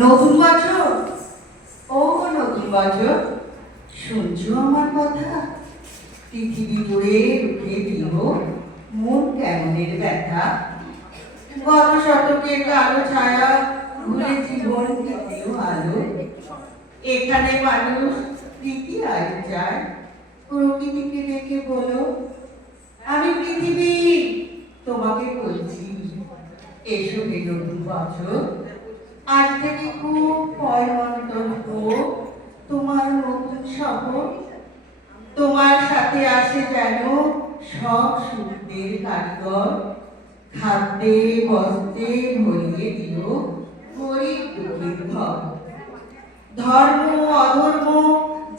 নতুন বছর, ও নতুন বছর, শুনছো আমার কথা? পৃথিবী জুড়ে রুখে দিল মন কেমনের ব্যথা। গত শতকের কালো ছায়া ভুলে জীবন দ্বিতীয় আলো। এখানে মানুষ প্রীতি আর চায়, প্রকৃতিকে দেখে বলো, আমি পৃথিবী তোমাকে বলছি, এসো হে নতুন বছর। আজ থেকে খুব ভয় মন্তব্য তোমার নতুন শহর। তোমার সাথে আসে যেন সব সুখদের কারিগর। খাদ্যে বস্ত্রে ভরিয়ে দিও গরিব দুঃখীর ঘর। ধর্ম অধর্ম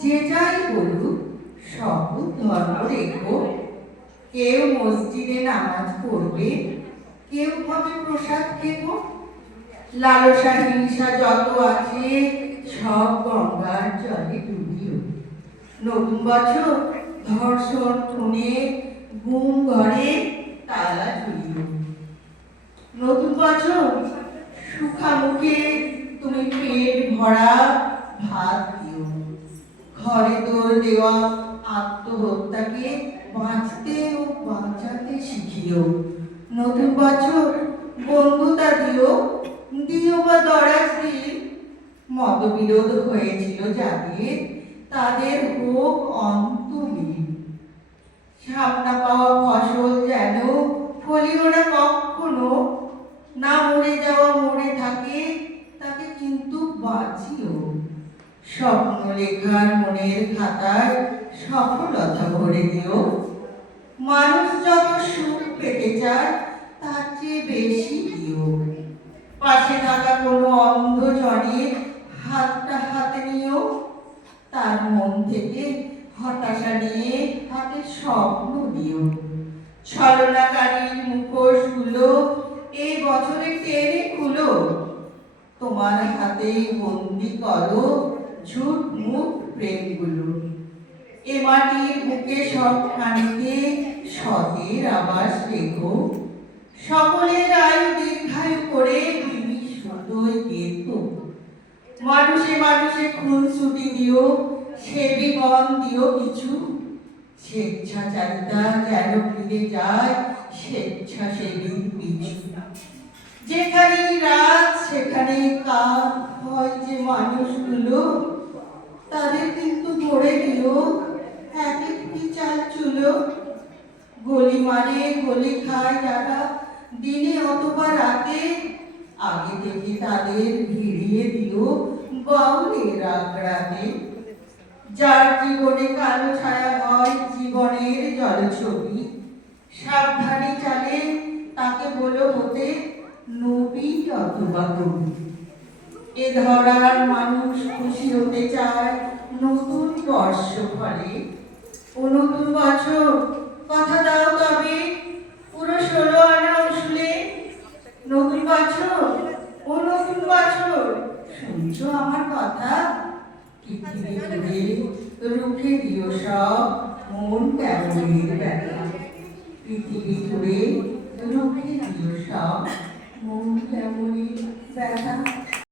যে যাই বলুক, সব ধর্ম রেখো। কেউ মসজিদে নামাজ পড়বে, কেউ ভাবে প্রসাদ খেব। লালসা হিংসা যত আছে সব গঙ্গার জলে ডুবিও। নতুন বছর ধর্ষণ খুনে গুম ঘরে তালা ঝুলিও। নতুন বছর সুখা মুখে তুমি পেট ভরা ভাত দিও। ঘরে তোর দেওয়া আত্মহত্যাকে বাঁচতে ও বাঁচাতে শিখিও। নতুন বছর বন্ধুতা দিও, দিও বা দরাজ দিন। মতবিরোধ হয়েছিল যাদের, তাদের হোক অন্তহীন। সামনা পাওয়া ফসল যেন ফলিও না কখনো। না মরে যাওয়া মরে থাকে, তাকে কিন্তু বাঁচিও। স্বপ্ন লেখার মনের খাতায় সফলতা ভরে দিও। মানুষ যত সুখ পেতে চায় তার চেয়ে বেশি দিও। পাশে থাকা কোনো অন্ধ জনের হাতটা হাতে নিও। তার মন থেকে হতাশা নিয়ে হাতে স্বপ্ন দিও। ছলনাকারীর মুখোশগুলো এই বছরে টেনে খুলো। তোমার হাতেই বন্দি করো ঝুট মুখ প্রেমগুলো। এ মাটির বুকে সবখানিতে সতের আবাস রেখো। সকলের আয়ু দীর্ঘায়ু করে তুমি সুতোয় গেঁথো। মানুষে মানুষে খুন ছুটি দিও, সেবী মন দিও কিছু। স্বেচ্ছাচারিতা যেন ফিরে যায় স্বেচ্ছাসেবীর পিছু। যেখানেই রাত সেখানেই কাজ হয় যে মানুষগুলো, তাদের কিন্তু গড়ে দিও এক একটি চাল চুলো। গলি মারে গলি খায় যারা দিনে অথবা রাতে, আগে থেকে তাদের ভিড়িয়ে দিও বাউলের আগ্রাতে। যার জীবনে কালো ছায়া হয় জীবনের জলছবি, সাবধানে চালে তাকে বলো হতে নবী অথবা কবি। এ ধরার মানুষ খুশি হতে চায় নতুন বর্ষ ফলে। ও নতুন বছর কথা দাও তবে পুরো 16 আনা উসুলে। নতুন বছর, ও নতুন বছর, শুনছো আমার কথা? পৃথিবী জুড়ে রুখে দিও সব মন কেমনের ব্যথা। পৃথিবী জুড়ে রুখে দিও সব মন কেমনের ব্যথা।